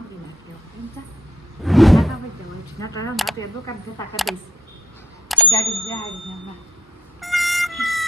આંબી નાખ્યો નાખા ભાઈ જવું નટર આપણે દુકાન જતા કરી દઈશ ગાડી જાય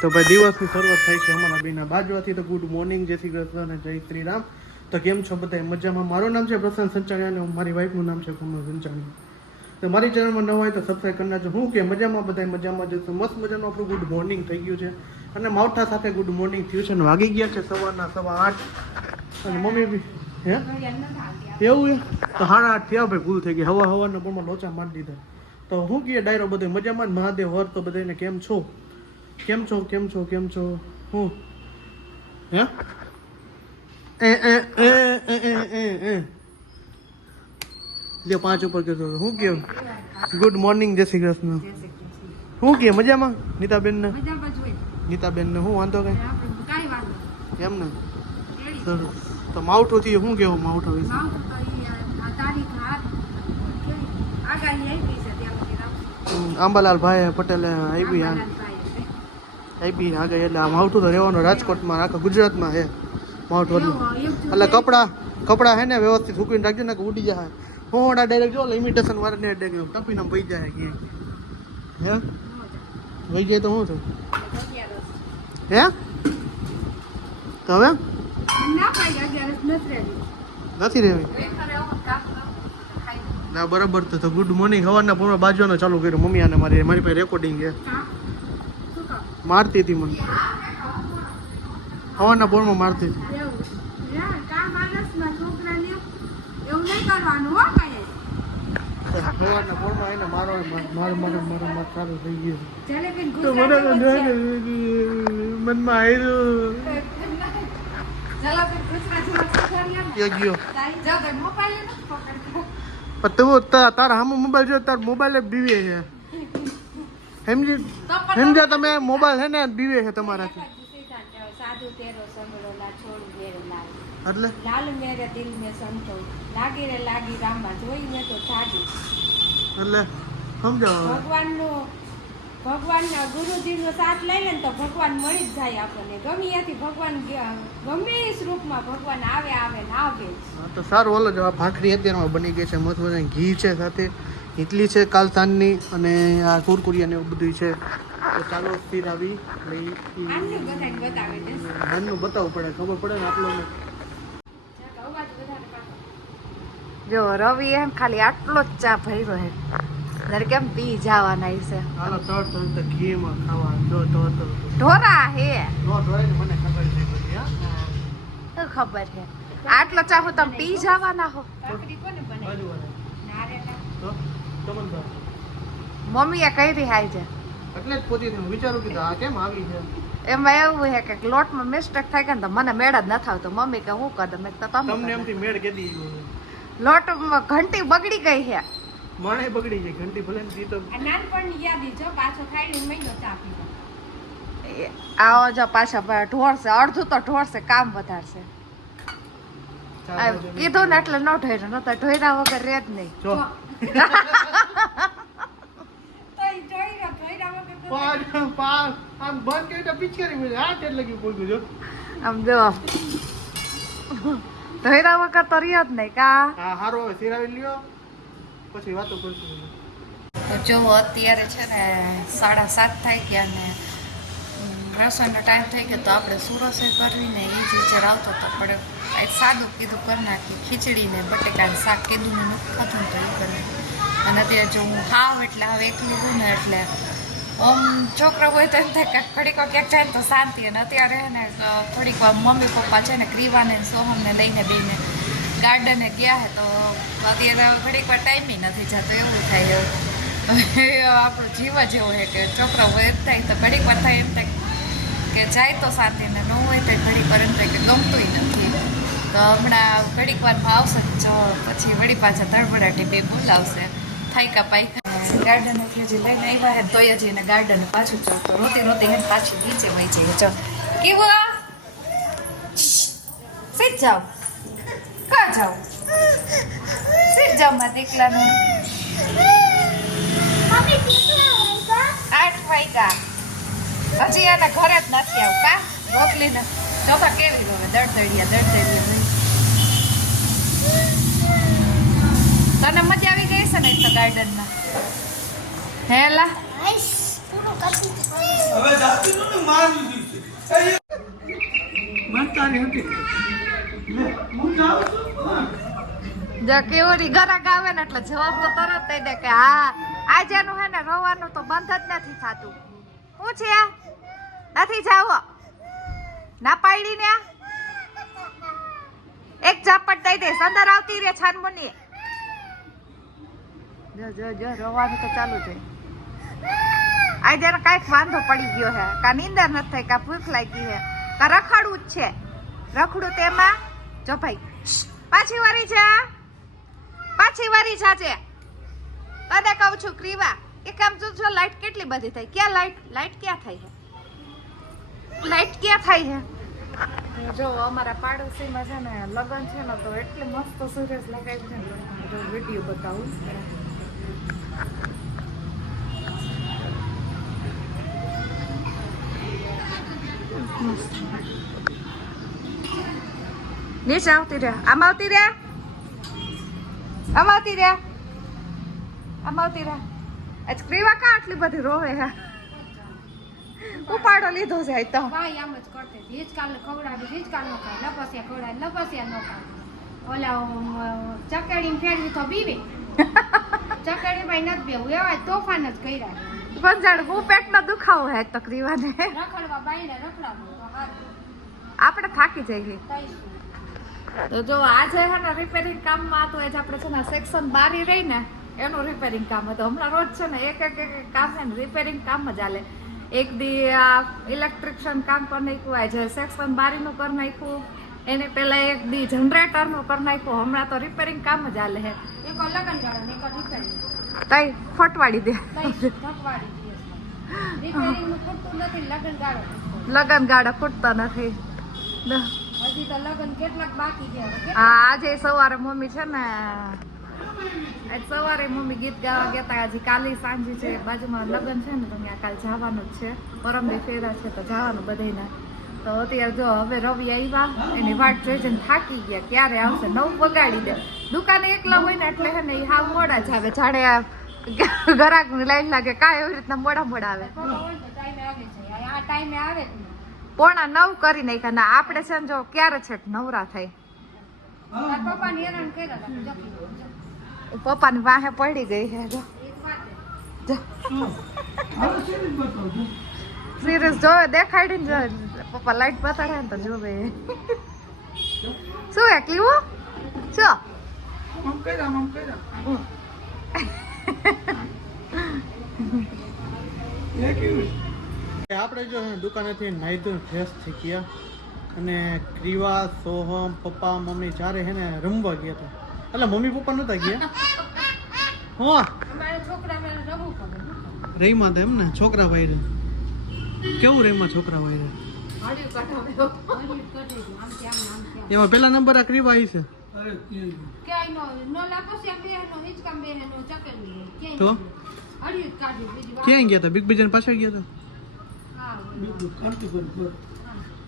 તો ભાઈ દિવસની શરૂઆત થાય છે અમારા બેના બાજવાથી. તો ગુડ મોર્નિંગ, જય શ્રી કૃષ્ણ અને જય શ્રી રામ. તો કેમ છો બધા? મજામાં? મારું નામ છે પ્રશાંત સંચાણી અને મારી વાઈફનું નામ છે કોમલ સંચાણી. તો મારી ચેનલમાં નવા હોય તો સબસ્ક્રાઈબ કરી નાખજો. હું કે મજામાં બધા મજામાં જશો. મસ્ત મજાનું આપણું ગુડ મોર્નિંગ થઈ ગયું છે અને માવઠા સાથે ગુડ મોર્નિંગ થયું છે ને વાગી ગયા છે સવારના 8:15 અને મમ્મી બી હે એવું છે તો 8:30 થયા ભાઈ, ભૂલ થઈ ગઈ. હવાના પરમાં લોચા મારી દીધા. તો હું કહીએ ડાયરો બધે મજામાં જ. મહાદેવ વર તો બધાને કેમ છો હું હે લ્યો 5 ઉપર કહેતો હું કેમ ગુડ મોર્નિંગ, જય શ્રી કૃષ્ણ. શું કે મજામાં? નીતાબેન ને હું વાંધો કઈ એમ ને? તો માવઠું થી શું કેવું માવઠું વિશે? આંબાલાલ ભાઈ પટેલે આવી આગળ એટલે આ માવઠું તો રહેવાનું રાજકોટમાં, આખા ગુજરાતમાં છે માવઠું. એટલે કપડા હે ને વ્યવસ્થિત સૂકવીને રાખજો ને ઉડી જાય. હોડા ડાયરેક્ટ જો ઇમિટેશન વાળાને ટપીને પડી જાય ક્યાંય હે વહી જાય તો શું થયું હે? તો હવે નથી રહેવી ના બરાબર. તો ગુડ મોર્નિંગ સવારના પૂર્ણ બાજવાનો ચાલુ કર્યો મમ્મી અને મારી પાસે રેકોર્ડિંગ છે. મારતી હતી મને સવારના પોરમાં મારતી હતી. સવારના પોરમાં એને મારો સારું થઈ ગયું. મનમાં આવ્યું તારા હામો મોબાઈલ જો તાર મોબાઈલ બીવે છે સમજ્યા તમે? મોબાઈલ છે ને બીવે છે તમારાથી. એટલે લાલ મેરે દિલ મે સંતો લાગી રે લાગી રામા જોઈ મે તો જાગી. એટલે સમજાવો ભગવાનના ગુરુજીનો સાથ લઈ લે ને તો ભગવાન મળી જ જાય આપણને. ગમે ત્યાંથી ભગવાન ગમે એ સ્વરૂપમાં ભગવાન આવે ને આવે. તો સારું ઓલો જો આ ભાખરી અત્યારમાં બની ગઈ છે મસ્ત મજાની. ઘી છે સાથે ઇડલી છે કાલતાનની અને આ કુરકુરિયા ને એવું બધું છે. તો ચાલો સ્થિર આવી આનું બતાવવું પડે, ખબર પડે ને આપણને. જો રવિ એમ ખાલી આટલો જ ચા ભર્યો હે ત્યારે કેમ પી જવાના છે. હાલો તળ ઘીમાં ખાવા જો ઢોરા હે નો ઢોરે મને ખબર છે બધી. હા તો ખબર છે આટલો ચા હું તમે પી જવાના હો. મમ્મીએ કરી હાય છે એટલે જ પોતી વિચારું કે આ કેમ આવી છે. એમાં એવું છે કે લોટમાં મિસ્ટેક થાય કે મને મેળ જ ન થાવતો. મમ્મી કે હું કર દઉં તો તમને એમથી મેળ કેદી લોટમાં ઘંટી બગડી ગઈ છે. મને બગડી ગઈ ઘંટી ભલે ને તો નાનપણની યાદી જો પાછો ખાઈને મહિનો ચા પીધો. આવો જો પાછા ઢોળશે અડધું તો ઢોળશે કામ વધારશે. કીધું ને એટલે ન ઢોર્યો નતા ઢોર્યા વગર રે જ નહીં. આમ બંધ કરી તો પિચકારી મળે હાથ એટલે કે બોલ જો આમ જો ધૈરા વખત તો રહ્યો જ નહીં કા. હા હારો હવે સિરાવી લ્યો પછી વાતો કરશું. તો જો અત્યારે છે ને 7:30 થઈ ગયા ને રસોઈનો ટાઈમ થઈ ગયો. તો આપણે સુરસે કરવી ને એ જ વિચાર આવતો હતો પણ સાદું કીધું કરી નાખી. ખીચડી ને બટેકાનું શાક કીધું ને નથી ખાતું તો એ કરી. અને અત્યારે જો હું ખાવ એટલે હવે એકલું હતું ને એટલે ઓમ છોકરો હોય તો એમ થાય કે ઘડીક ક્યાંક જાય તો શાંતિ. અને અત્યારે ને થોડીક વાર મમ્મી પપ્પા છે ને ક્રીવાને સોહમને લઈને બેને ગાર્ડને ગયા હે તો અત્યારે ઘડીક વાર ટાઈમ નથી જતો. એવું થાય આપણું જીવ જ એવું છે કે છોકરો હોય એમ થાય તો ઘડીક વાર થાય એમ થાય કે જાય તો શાંતિ ને ન હોય તો ઘડીક વાર એમ થાય કે ગમતું નથી. તો હમણાં ઘડીક વારમાં આવશે પછી વળી પાછા ધડબડાટી બે બોલાવશે. થાયકા પાયકા ગાર્ડન એટલે જે લઈને આવ્યા હે તોય જ એને ગાર્ડન પાછું ચડતો રોતી હે પાછું નીચે વહી જાય. ચલ કેવું સીધ જાઓ કા જાઓ સીધ જાઓ માં દીકલાનું 8 વાગ્યા હજી એના ઘરે જ નથી આવું કા રોટલીને ચોખા કેવી હવે દળદળિયા તને મજા આવી ગઈ છે ને એક તો ગાર્ડનમાં હેલા હવે જાતી નો ને મારી દીધી મનતાની હતી હું જાઉં છું જો કેવરી ગરાક આવે ને એટલે જવાબ તો તરત દઈ દે કે હા આજેનું હે ને રવાનું તો બંધ જ નથી થતું શું છે નથી જાવો ના પાડી ને એક ઝાપટ દઈ દે અંદર આવતી રે છાનમુની જો જો જો રવાનું તો ચાલુ છે આજે કાંઈક વાંધો પડી ગયો હે કા નીંદર નથી થઈ કા ભૂખ લાગી હે કા રખડવું જ છે રખડું તેમાં જો ભાઈ પાછી વારી જાજે તને કહું છું ક્રીવા એક કામ જો લાઈટ કેટલી બધી થઈ ક્યાં લાઈટ ક્યાં થઈ છે લાઈટ ક્યાં થાય છે જો અમારા પાડોશીમાં છે ને લગ્ન છે ને તો એટલે મસ્ત સુરેશ લગાવી છે ને જો વિડીયો બતાવું નીચે આવતી રે આમ આવતી રે આજ ક્રીવા કા આટલી બધી રોવે હે ઉપાડો લીધો છે તો ભાઈ આમ જ કરતે રીચ કાલ ખવડાવી રીચ કાલ નો ખાય લપસિયા ખવડાવી લપસિયા નો ખાય ઓલા ચકેડી ફેરવી તો બીવે ચકેડી ભાઈ નથી બેવું એવા તોફાન જ કર્યા પણ જાણ હું પેટમાં દુખાવો હે તકરીવાને રખડવા બાઈને રખડાવું તો હારું આપણે થાકી જઈએ તઈ તો જો આજે હે ને રિપેરિંગ કામમાં તો જ આપણે છે ને સેક્શન બારી રહી ને એનું રિપેરિંગ કામ હતું હમણાં રોજ છે ને એક કામ છે ને રિપેરિંગ કામ જ ચાલે એક દી ઇલેક્ટ્રિશિયન કામ કરી નાખ્યું આજે સેક્શન બારીનું કરી નાખ્યું એને પહેલા એક દી જનરેટરનું કરી નાખ્યું હમણાં તો રિપેરિંગ કામ જ ચાલે છે એક લગન ગાળો ને એક રિપેરિંગ તઈ ફટવાડી દે તઈ ઠકવાડી દે રિપેરિંગ નું ખૂટતું નથી લગન ગાળો લગન ગાડા ફૂટતા નથી હજી તો લગન કેટલાક બાકી છે હા આજે સવારે મમ્મી છે ને આજ સવારે મમ્મી ગીત ગાવા ગયા હતા હજી કાલે સાંજે છે બાજુમાં લગ્ન છે ને તો ત્યાં કાલે જવાનું જ છે પરમદી ફેરા છે તો જવાનું બધાને તો અત્યારે જો હવે રવિ આવ્યા એની વાટ જોઈ જઈને થાકી ગયા ક્યારે આવશે 9 વગાડી દે દુકાને એકલા હોય ને એટલે હે ને એ હાવ મોડા જ આવે જાણે ગરાકની લાઈન લાગે કાંઈ એવી રીતના મોડા આવે ટાઈમે આવે છે આ ટાઈમે આવે જ નહીં 8:45 કરી નાખ્યા ના આપણે છે ને જો ક્યારે છે નવરા થઈ તાર પપ્પાને હેરાન કર્યા હતા જકી પપ્પાની વાહે પડી ગઈ છે જો સિરિયસ જોવે દેખાડી ને પપ્પા લાઈટ બતાડે ને તો જોવે શું હે ક્લીવો શું આમ કર્યા આપણે જો દુકાનેથી નાહી ધોઈને ફ્રેશ થઈ ગયા અને ક્રીવા સોહમ પપ્પા મમ્મી ચારે હે ને રમવા ગયા હતા એટલે મમ્મી પપ્પા નતા ગયા હો અમારે છોકરાને રમવું પડે રહીમાં તો એમ ને છોકરા ભાઈ કેવું રહીમાં છોકરા ભાઈ હળી કઢાવ્યો હળી કઢાવ્યો આમ કે આમ એમાં પેલા નંબર આ ક્રીવા આવી છે ક્યાંય નો લાપસિયા બેહનો હિચકા બેહનો ચકેલી ક્યાંય તો હળી કાઢી બીજી વાર ક્યાં ગયા હતા બિગ બજાર પાછળ ગયા હતા હા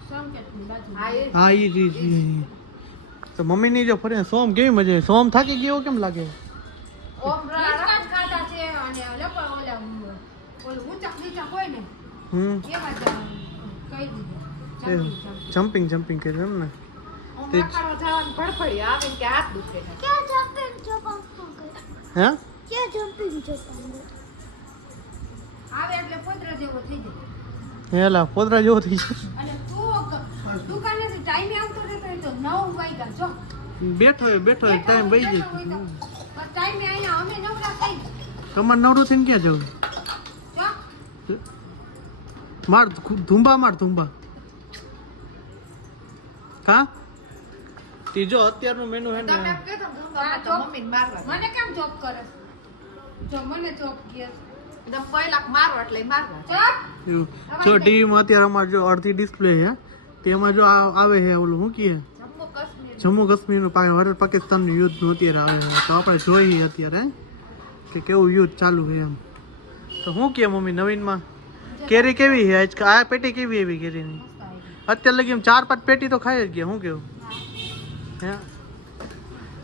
સંકેતની બાજુ હા ઈ જી તો મમ્મી ની જો ફરે સોમ કેવી મજા આવી સોમ થાકી ગયો કેમ લાગે ઓમ હિચકા જ ખાધા છે અને લપા ઓલા ઓલું ઊંચા નીચા હોય ને હમ એમાં જ કહી દીધું જમ્પિંગ કર્યું એમ ને તે જ. જવાનું ફડફડી આવે કે હાથ દુખે હે આવે એટલે પોતરા જેવો થઈ જાય હેલા પોદરા જેવો થઈ છે અને તું દુકાનેથી ટાઈમે આવતો રહેતો હોય તો 9 વાગ્યા જો બેઠો હોય ટાઈમ વહી જાય ટાઈમે અહીંયા અમે નવરા થઈ તમારે નવરું થઈને ક્યાં જવું જો માર ધુંબા હા ત્રીજો અત્યારનું મેનુ હે ને તમે એમ કીધું ને તો મમ્મીને મારવા મને કેમ જોબ કરે જો મને જોબ કે એકદમ પહેલા મારો એટલે મારવા જોબ એવું. જો ટીવીમાં અત્યારે અમારે જો અડધી ડિસ્પ્લે છે તેમાં જો આવે છે ઓલું શું કહે જમ્મુ કાશ્મીર જમ્મુ કાશ્મીરનું ભારત પાકિસ્તાનનું યુદ્ધનું અત્યારે આવે છે તો આપણે જોઈએ અત્યારે કે કેવું યુદ્ધ ચાલુ છે એમ તો શું કહે મમ્મી નવીનમાં કેરી કેવી છે આજ આ પેટી કેવી એવી કેરીની અત્યારે લગી 4-5 પેટી તો ખાઈ જ ગયા શું કેવું હે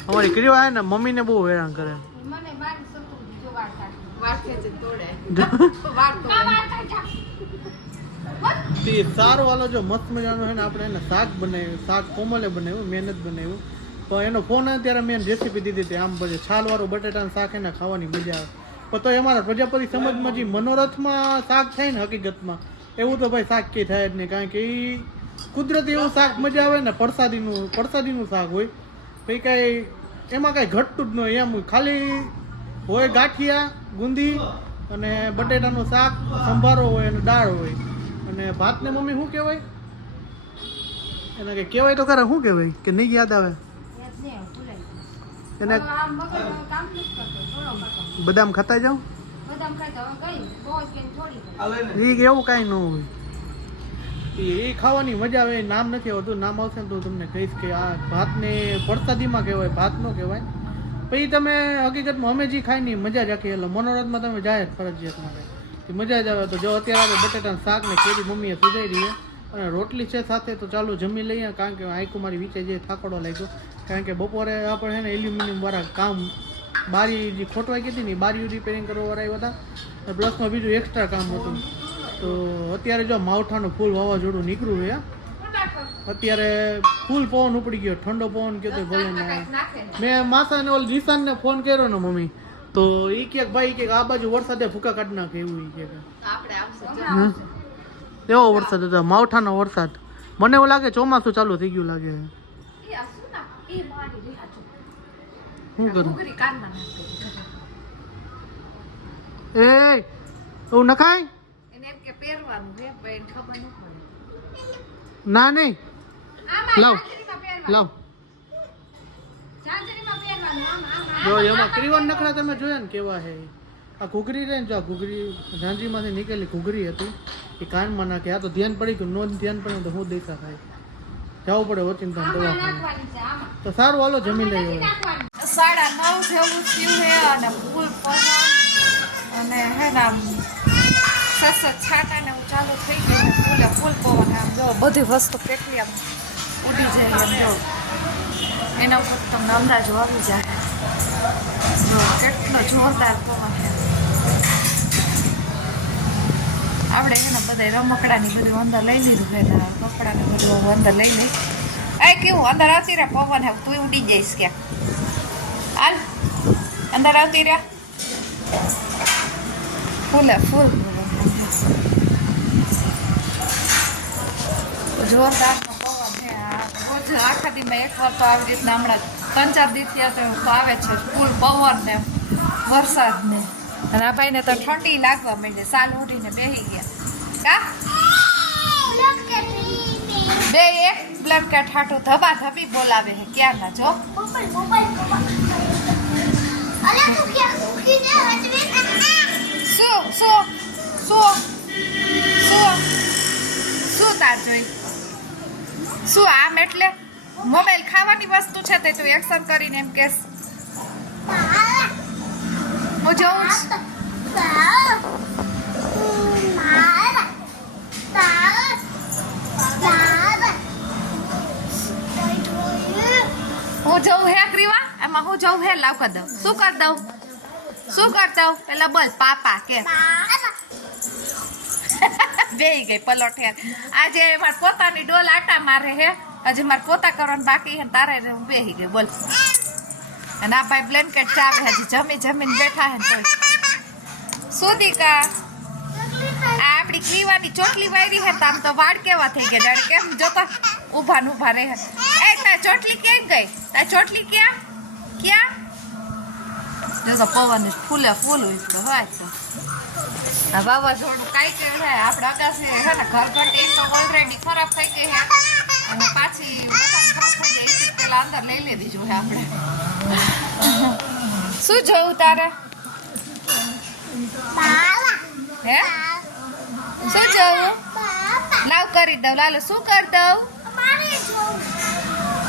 અમારી ક્રિયા હે ને મમ્મીને બહુ હેરાન કરે તે સારો વાલો જો મસ્ત મજાનો છે ને આપણે એને શાક બનાવ્યું, શાક કોમલે બનાવ્યું, મહેનત બનાવ્યું. પણ એનો ફોન અત્યારે મેં રેસીપી દીધી હતી આમ પછી છાલવાળું બટેટાનું શાક એને ખાવાની મજા આવે. પણ તો અમારા પ્રજાપતિ સમાજમાં જે મનોરથમાં શાક થાય ને હકીકતમાં એવું તો ભાઈ શાક કંઈ થાય જ નહીં. કારણ કે એ કુદરતી એવું શાક મજા આવે ને પરસાદીનું શાક હોય પછી કાંઈ એમાં કાંઈ ઘટતું જ ન હોય. એમ ખાલી હોય ગાંઠિયા ગુંદી અને બટેટાનું શાક, સંભારો હોય અને દાળ હોય. અને ભાતને મમ્મી શું કહેવાય એને કંઈ કહેવાય તો ખરા, શું કહેવાય કે નહીં યાદ આવે એને? બદામ ખાતા જાઓ એવું કાંઈ ન હોય. એ ખાવાની મજા આવે. નામ નથી આવતું, નામ આવશે ને તો તમને કહીશ કે આ ભાતને પરસાદીમાં કહેવાય, ભાત ન કહેવાય. પછી તમે હકીકતમાં અમે જે ખાઈ ની મજા જ આખી એટલે મનોરથમાં તમે જાય જ ફરજિયાત માટે મજા જ આવે. તો જો અત્યારે આપણે બટેટાનું શાક ને કેરી મમ્મીએ સુધાઈ રહી અને રોટલી છે સાથે, તો ચાલો જમી લઈએ. કારણ કે આંખું મારી વિચે જે થાકડો લાગ્યો. કારણ કે બપોરે આપણે છે ને એલ્યુમિનિયમ વાળા કામ બારી જે ખોટવાઈ ગઈ હતી ને બારીઓ રિપેરિંગ કરવા વાળા આવ્યા હતા, પ્લસમાં બીજું એક્સ્ટ્રા કામ હતું. તો અત્યારે જો માવઠાનું ફૂલ વાવાઝોડું નીકળ્યું છે. અત્યારે ફૂલ પવન ઉપડી ગયો, ઠંડો પવન ગયો તો ભલે ને. મેં માસાને ઓલ નિશાનને ફોન કર્યો ને મમ્મી, તો એ કે ભાઈ કે આ બાજુ વરસાદે ભૂકા કાઢી નાખે એવું કે એવો વરસાદ હતો, માવઠાનો વરસાદ. મને એવું લાગે ચોમાસું ચાલુ થઈ ગયું લાગે. શું કરું એ એવું નખાય ના નહીં લાવ લાવ જો એમાં ક્રીવન નખરા તમે જોયા ને કેવા હે. આ ઘૂઘરી રહે ને, જો આ ઘૂઘરી ઝાંઝીમાંથી નીકળેલી ઘૂઘરી હતી એ કાનમાં નાખે. આ તો ધ્યાન પડી ગયું, નો ધ્યાન પડ્યું તો હું દેખા થાય જવું પડે ઓચિંતા દવાખાને. તો સારું હાલો જમી લઈએ. 9:30 જેવું થયું છે અને ફૂલ પવન અને હે ને આમ સસત છાંટા ને એવું ચાલુ થઈ ગયું છે. ફૂલ પવન આમ જો બધી વસ્તુ કેટલી આમ ઉડી જાય એમ જો એના ઉપર તમને અંદાજો આવી જાય. જો કેટલો જોરદાર પવન છે. આપણે એને બધા રમકડાની બધું અંદર લઈ લીધું છે ને કપડાને બધું અંદર લઈ લઈ. એ કેવું અંદર આવતી રહે પવન હે, તું ઉડી જઈશ ક્યાં? હાલ અંદર આવતી રહ્યા. ફૂલે ફૂલ જોરદારનો પવન છે. રોજ આખા દીમાં એક વાર તો આવી રીતના હમણાં 3-4 દિવસ થયા તો આવે છે ફૂલ પવન ને વરસાદ ને. અને આ ભાઈને તો ઠંડી લાગવા માંડી, સાલ ઉઠીને બેસી ગયા. બે એક બ્લેન્કેટ હાટું ધબા ધબી બોલાવે છે ક્યારના. જો શું તાર જોઈ શું આમ એટલે મોબાઈલ ખાવાની વસ્તુ છે તે તું એક્શન કરીને એમ કેસ હું જોઉં હું જઉં હે ક્રીવા એમાં હું જઉં હે લાવ કરી દઉં. શું કરી દઉં પેલા બોલ પાપા કે બેહી ગઈ પલોઠે. આજે મારે પોતાની ડોલ આટા મારે હે, હજી મારે પોતા કરવાનું બાકી હે તારે હું બેહી ગઈ બોલ. અને આ ભાઈ બ્લેન્કેટ ચાવે હજી જમીને બેઠા હે તો શું દીકા આ આપણી ક્રીવાની ચોટલી વાયરી હે તો આમ તો વાળ કેવા થઈ ગયા જાણે કેમ જોતા ઊભા રહે. એ તાર ચોટલી ક્યાં ગઈ? તાર ચોટલી ક્યાં જો પવન ફૂલે ફૂલ ઉઠ્યો હોય તો આ વાવાઝોડું કાંઈ કે હે આપણે અગાસી હે ને ઘર તો ઓલરેડી ખરાબ થઈ ગઈ હે અને પાછી ખરાબ થઈ ગઈ એસી પેલા અંદર લઈ લીધી જોઈએ આપણે. શું જોયું તારે હે શું જોયું? લાવ કરી દઉં લાલો શું કરી દઉં?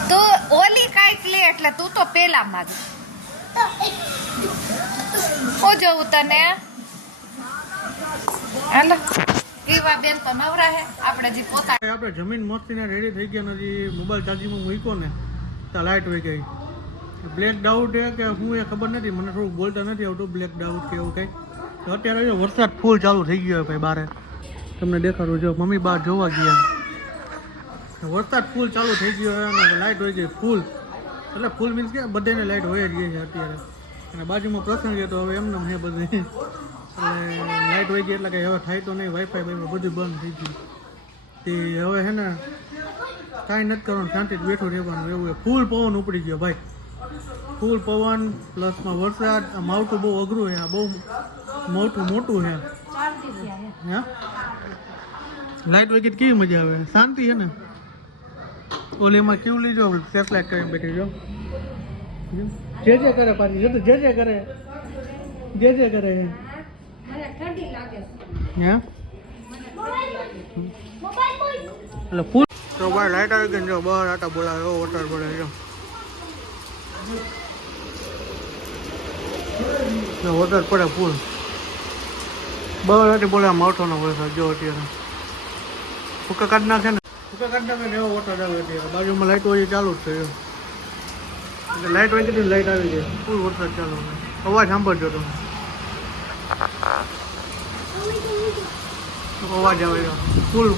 તું ઓલી કાંઈક લે એટલે તું તો પેલા માગ હું જોઉં તને હાલો. કેવા બેન તો નવરા હે આપણે જે પોતા આપણે જમીન મસ્તીને રેડી થઈ ગયા નથી. મોબાઈલ ચાર્જિંગમાં મૂક્યો ને તો લાઇટ વહી ગઈ. બ્લેક ડાઉટ કે હું એ ખબર નથી, મને થોડું બોલતા નથી આવતું બ્લેક ડાઉટ કે એવું કંઈ. તો અત્યારે જો વરસાદ ફૂલ ચાલુ થઈ ગયો ભાઈ બારે તમને દેખાડું જો મમ્મી બહાર જોવા ગયા વરસાદ ફૂલ ચાલુ થઈ ગયો અને લાઇટ હોય છે ફૂલ એટલે ફૂલ મીન્સ કે બધાને લાઇટ હોય જ છે અત્યારે અને બાજુમાં પ્રસંગ છે તો હવે એમને હે બધું એટલે લાઇટ હોય ગઈ એટલે કે હવે થાય તો નહીં વાઈફાઈ બધું બંધ થઈ ગયું તે હવે હે ને કાંઈ નથી કરવાનું શાંતિથી બેઠું રહેવાનું એવું ફૂલ પવન ઉપડી ગયો ભાઈ ફૂલ પવન પ્લસમાં વરસાદ આ માવઠું બહુ અઘરું છે આ બહુ મોટું છે હે લાઇટ વગેરે કેવી મજા આવે શાંતિ છે ને ઓલી એમાં કેવું લીજો સેફ લાઇટ કરીને બેઠી જો જે કરે પાછી જો તો જે કરે મને ઠંડી લાગે હે એટલે ફૂલ તો ભાઈ લાઇટ આવી ગઈ જો બહાર આટા બોલાવે એવો વોટર પડે જો વોટર પડે ફૂલ બહાર આટે બોલાવે માવઠોનો વરસાદ જો અત્યારે ફૂકા કાઢ નાખે ને એવો વોટર આવે અત્યારે બાજુમાં લાઇટ હોય ચાલુ જ છે એટલે લાઇટ હોય કે લાઇટ આવી ગઈ ફૂલ વરસાદ ચાલુ અવાજ સાંભળજો તમે અવાજ આવે ફૂલ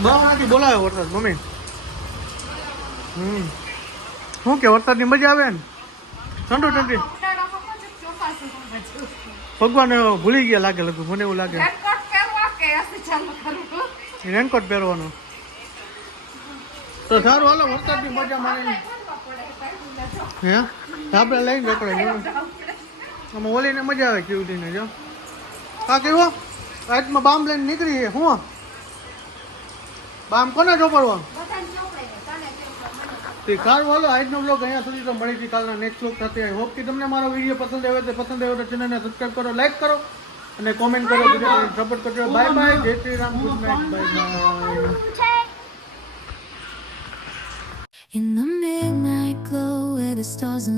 બાવાથી બોલાવે વરસાદ મમ્મી શું કે વરસાદની મજા આવે ને ઠંડુ ઠંડી ભગવાન ભૂલી ગયા લાગે લગભગ મને એવું લાગે રેનકોટ પહેરવાનો તો સારું હાલો વરસાદની મજા મારી હે આપણે લઈને નીકળે આમાં ઓલીને મજા આવે કેવડીને જો હા કેવો આજમાં બામ લઈને નીકળી છે હું બામ કોને ચોપડવા તે સારું હાલો આજનો બ્લોગ અહીંયા સુધી તો મળી હતી કાલના નેક્સ્ટ બ્લોગ સાથે આઈ હોપ કે તમને મારો વિડીયો પસંદ આવ્યો તો ચેનલને સબસ્ક્રાઈબ કરો લાઈક કરો અને કોમેન્ટ કરો સપોર્ટ કરજો બાય બાય જય Shri Ram good night bye bye In the midnight glow where the stars align.